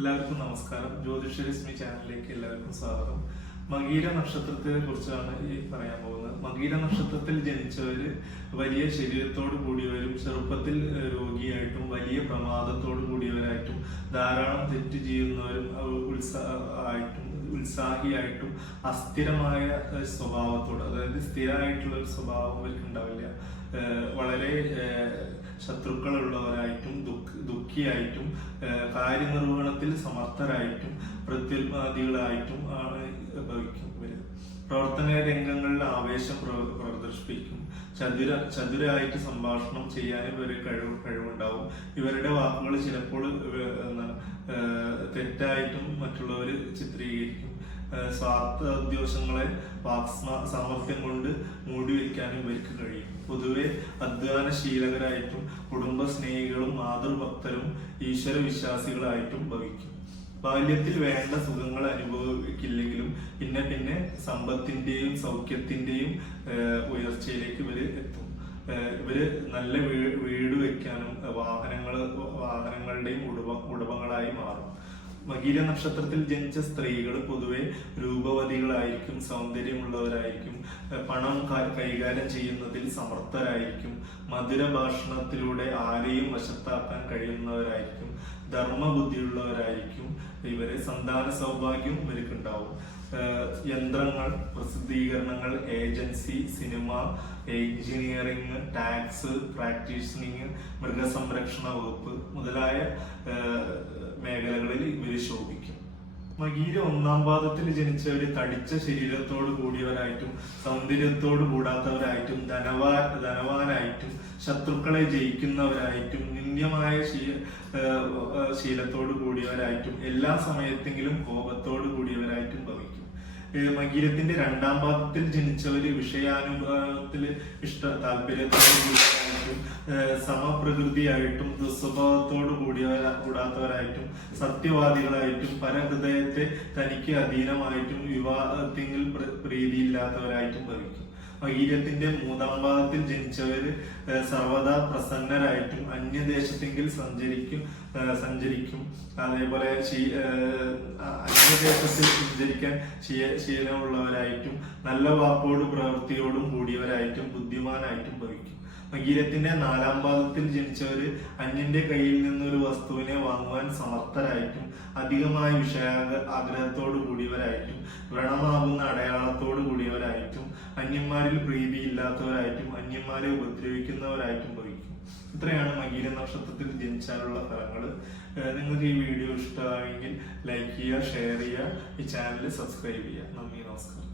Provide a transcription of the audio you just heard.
എല്ലാവർക്കും നമസ്കാരം. ജ്യോതിഷരശ്മി ചാനലിലേക്ക് എല്ലാവർക്കും സ്വാഗതം. മകീര നക്ഷത്രത്തെ കുറിച്ചാണ് ഈ പറയാൻ പോകുന്നത്. മകീര നക്ഷത്രത്തിൽ ജനിച്ചവര് വലിയ ശരീരത്തോട് കൂടിയവരും ചെറുപ്പത്തിൽ രോഗിയായിട്ടും വലിയ പ്രമാദത്തോട് കൂടിയവരായിട്ടും ധാരാളം തെറ്റ് ചെയ്യുന്നവരും ഉത്സാഹിയായിട്ടും അസ്ഥിരമായ സ്വഭാവത്തോട്, അതായത് സ്ഥിരമായിട്ടുള്ള ഒരു സ്വഭാവം അവർക്ക് ഉണ്ടാവില്ല. വളരെ ശത്രുക്കളുള്ളവരായിട്ടും ദുഃഖിയായിട്ടും കാര്യനിർവഹണത്തിൽ സമർത്ഥരായിട്ടും പ്രത്യുൽപാദികളായിട്ടും ആണ് ഭവിക്കും. പ്രവർത്തന രംഗങ്ങളിൽ ആവേശം പ്രദർശിപ്പിക്കും. ചതുരായിട്ട് സംഭാഷണം ചെയ്യാൻ ഇവര് കഴിവുണ്ടാവും. ഇവരുടെ വാക്കുകൾ ചിലപ്പോൾ തെറ്റായിട്ടും മറ്റുള്ളവർ ചിത്രീകരിക്കും. സ്വാർത്ഥോദ്ദേശങ്ങളെ സാമർഥ്യം കൊണ്ട് മൂടിവെക്കാനും ഇവർക്ക് കഴിയും. പൊതുവെ അധ്വാനശീലകരായിട്ടും കുടുംബ സ്നേഹികളും മാതൃഭക്തരും ഈശ്വര വിശ്വാസികളായിട്ടും ഭവിക്കും. ബാല്യത്തിൽ വേണ്ട സുഖങ്ങൾ അനുഭവിക്കില്ലെങ്കിലും പിന്നെ സമ്പത്തിന്റെയും സൗഖ്യത്തിന്റെയും ഉയർച്ചയിലേക്ക് ഇവര് എത്തും. ഇവര് നല്ല വീട് വെക്കാനും വാഹനങ്ങളുടെയും ഉടമകളായി മാറും. മകീര നക്ഷത്രത്തിൽ ജനിച്ച സ്ത്രീകൾ പൊതുവെ രൂപവതികളായിരിക്കും, സൗന്ദര്യമുള്ളവരായിരിക്കും, പണം കൈകാര്യം ചെയ്യുന്നതിൽ സമർത്ഥരായിരിക്കും, മധുര ഭാഷണത്തിലൂടെ ആരെയും വശത്താക്കാൻ കഴിയുന്നവരായിരിക്കും, ധർമ്മബുദ്ധിയുള്ളവരായിരിക്കും. ഇവരെ സന്താന സൗഭാഗ്യം ഇവർക്കുണ്ടാവും. യന്ത്രങ്ങൾ, പ്രസിദ്ധീകരണങ്ങൾ, ഏജൻസി, സിനിമ, എഞ്ചിനീയറിംഗ്, ടാക്സ് പ്രാക്ടീഷനിങ്, മൃഗസംരക്ഷണ വകുപ്പ് മുതലായ മേഖലകളിൽ ഇവര് ശോഭിക്കും. മകീര ഒന്നാം പാദത്തിൽ ജനിച്ചവര് തടിച്ച ശരീരത്തോട് കൂടിയവരായിട്ടും സൗന്ദര്യത്തോട് കൂടാത്തവരായിട്ടും ധനവാനായിട്ടും ശത്രുക്കളെ ജയിക്കുന്നവരായിട്ടും നിന്ദ്യമായ ശീലത്തോട് കൂടിയവരായിട്ടും എല്ലാ സമയത്തെങ്കിലും കോപത്തോട് കൂടിയവരായിട്ടും ഭവിക്കും. മകീരത്തിന്റെ രണ്ടാം പാദത്തിൽ ജനിച്ചവര് വിഷയാനുഭവത്തില് താല്പര്യത്തോടുകൂടിയവരായിട്ടും സമപ്രകൃതിയായിട്ടും ദുസ്വഭാവത്തോട് കൂടാത്തവരായിട്ടും സത്യവാദികളായിട്ടും പരഹൃദയത്തെ തനിക്ക് അധീനമായിട്ടും വിവാഹത്തിൽ പ്രീതിയില്ലാത്തവരായിട്ടും ഭവിക്കും. മകീരത്തിന്റെ മൂന്നാം പാദത്തിൽ ജനിച്ചവര് സർവദാ പ്രസന്നരായിട്ടും അന്യദേശത്തെങ്കിൽ സഞ്ചരിക്കും. അതേപോലെ അന്യദേശത്തിൽ സഞ്ചരിക്കാൻ ശീലമുള്ളവരായിട്ടും നല്ല വാക്കോടും പ്രവൃത്തിയോടും കൂടിയവരായിട്ടും ബുദ്ധിമാനായിട്ടും ഭവിക്കും. മകീരത്തിന്റെ നാലാം പാദത്തിൽ ജനിച്ചവര് അന്യന്റെ കയ്യിൽ നിന്നൊരു വസ്തുവിനെ വാങ്ങുവാൻ സമർത്ഥരായിട്ടും അധികമായ ആഗ്രഹത്തോട് കൂടിയവരായിട്ടും വ്രണമാകുന്ന അടയാളത്തോട് കൂടിയവരായിട്ടും അന്യന്മാരിൽ പ്രീതിയില്ലാത്തവരായിട്ടും അന്യന്മാരെ ഉപദ്രവിക്കുന്നവരായിട്ടും ഭവിക്കും. ഇത്രയാണ് മകീര നക്ഷത്രത്തിൽ ജനിച്ചാലുള്ള ഫലങ്ങൾ. നിങ്ങൾക്ക് ഈ വീഡിയോ ഇഷ്ടമായെങ്കിൽ ലൈക്ക് ചെയ്യുക, ഷെയർ ചെയ്യുക, ഈ ചാനൽ സബ്സ്ക്രൈബ് ചെയ്യുക. നന്ദി, നമസ്കാരം.